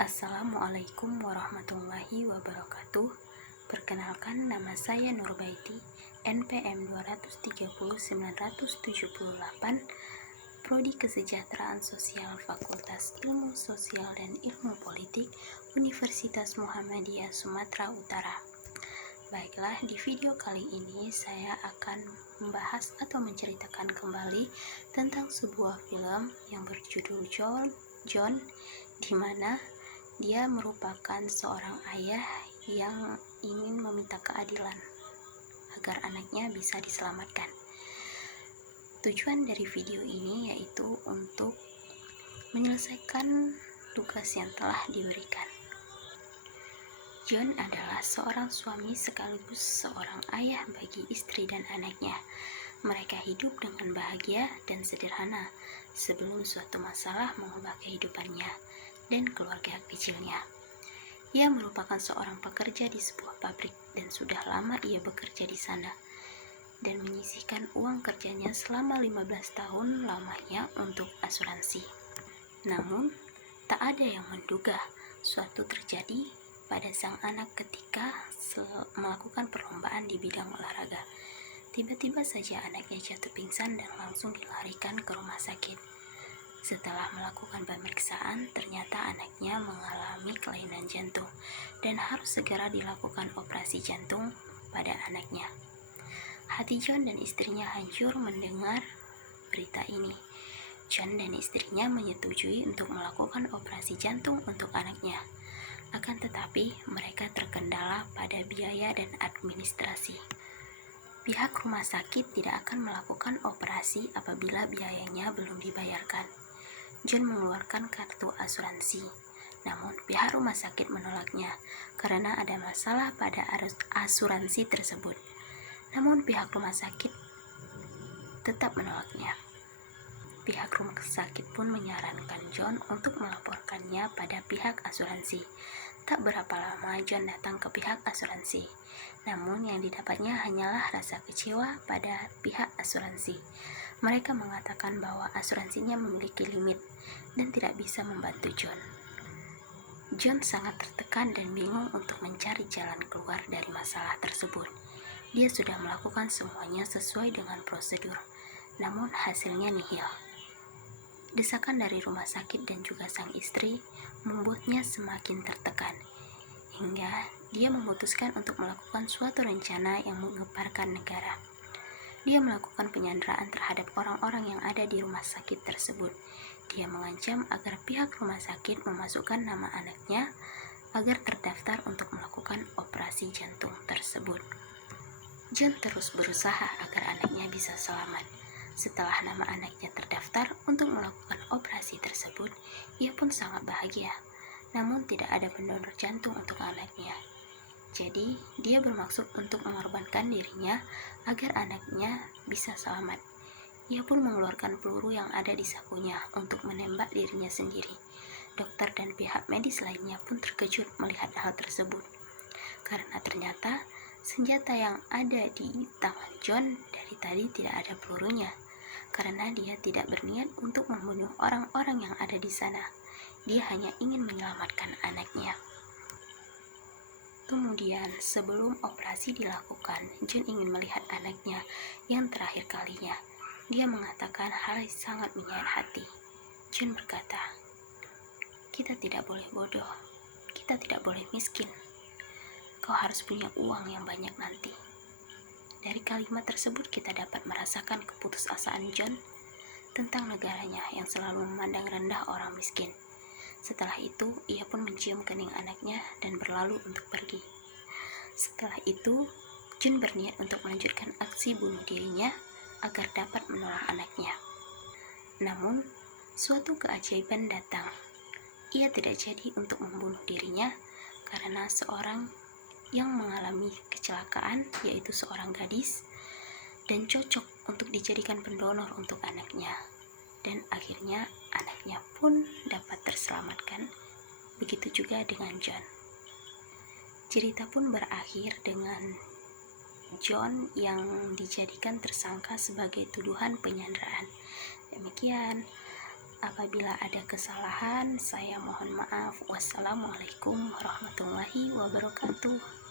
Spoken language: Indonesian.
Assalamualaikum warahmatullahi wabarakatuh. Perkenalkan, nama saya Nurbaiti, NPM 230978, Prodi Kesejahteraan Sosial Fakultas Ilmu Sosial dan Ilmu Politik, Universitas Muhammadiyah Sumatera Utara. Baiklah, di video kali ini saya akan membahas atau menceritakan kembali tentang sebuah film yang berjudul John, di mana dia merupakan seorang ayah yang ingin meminta keadilan agar anaknya bisa diselamatkan. Tujuan dari video ini yaitu untuk menyelesaikan tugas yang telah diberikan. John adalah seorang suami sekaligus seorang ayah bagi istri dan anaknya. Mereka hidup dengan bahagia dan sederhana sebelum suatu masalah mengubah kehidupannya dan keluarga kecilnya. Ia merupakan seorang pekerja di sebuah pabrik dan sudah lama ia bekerja di sana dan menyisihkan uang kerjanya selama 15 tahun lamanya untuk asuransi. Namun, tak ada yang menduga suatu terjadi pada sang anak ketika melakukan perlombaan di bidang olahraga. Tiba-tiba saja anaknya jatuh pingsan dan langsung dilarikan ke rumah sakit. Setelah melakukan pemeriksaan, ternyata anaknya mengalami kelainan jantung dan harus segera dilakukan operasi jantung pada anaknya. Hati John dan istrinya hancur mendengar berita ini. John dan istrinya menyetujui untuk melakukan operasi jantung untuk anaknya. Akan tetapi, mereka terkendala pada biaya dan administrasi. Pihak rumah sakit tidak akan melakukan operasi apabila biayanya belum dibayarkan. John mengeluarkan kartu asuransi, namun pihak rumah sakit menolaknya karena ada masalah pada asuransi tersebut. Namun pihak rumah sakit tetap menolaknya. Pihak rumah sakit pun menyarankan John untuk melaporkannya pada pihak asuransi. Tak berapa lama John datang ke pihak asuransi, namun yang didapatnya hanyalah rasa kecewa pada pihak asuransi. Mereka mengatakan bahwa asuransinya memiliki limit dan tidak bisa membantu John. John sangat tertekan dan bingung untuk mencari jalan keluar dari masalah tersebut. Dia sudah melakukan semuanya sesuai dengan prosedur, namun hasilnya nihil. Desakan dari rumah sakit dan juga sang istri membuatnya semakin tertekan, hingga dia memutuskan untuk melakukan suatu rencana yang menggemparkan negara. Dia melakukan penyanderaan terhadap orang-orang yang ada di rumah sakit tersebut. Dia mengancam agar pihak rumah sakit memasukkan nama anaknya agar terdaftar untuk melakukan operasi jantung tersebut. John terus berusaha agar anaknya bisa selamat. Setelah nama anaknya terdaftar untuk melakukan operasi tersebut, ia pun sangat bahagia. Namun tidak ada pendonor jantung untuk anaknya. Jadi, dia bermaksud untuk mengorbankan dirinya agar anaknya bisa selamat. Ia pun mengeluarkan peluru yang ada di sakunya untuk menembak dirinya sendiri. Dokter dan pihak medis lainnya pun terkejut melihat hal tersebut, karena ternyata senjata yang ada di tangan John dari tadi tidak ada pelurunya, karena dia tidak berniat untuk membunuh orang-orang yang ada di sana. Dia hanya ingin menyelamatkan anaknya. Kemudian, sebelum operasi dilakukan, John ingin melihat anaknya yang terakhir kalinya. Dia mengatakan hal yang sangat menyayat hati. John berkata, "Kita tidak boleh bodoh, kita tidak boleh miskin. Kau harus punya uang yang banyak nanti." Dari kalimat tersebut kita dapat merasakan keputusasaan John tentang negaranya yang selalu memandang rendah orang miskin. Setelah itu, ia pun mencium kening anaknya dan berlalu untuk pergi. Setelah itu, John berniat untuk melanjutkan aksi bunuh dirinya agar dapat menolong anaknya. Namun, suatu keajaiban datang. Ia tidak jadi untuk membunuh dirinya karena seorang yang mengalami kecelakaan, yaitu seorang gadis, dan cocok untuk dijadikan pendonor untuk anaknya. Dan akhirnya anaknya pun dapat terselamatkan. Begitu juga dengan John. Cerita pun berakhir dengan John yang dijadikan tersangka sebagai tuduhan penyanderaan. Demikian. Apabila ada kesalahan, saya mohon maaf. Wassalamualaikum warahmatullahi wabarakatuh.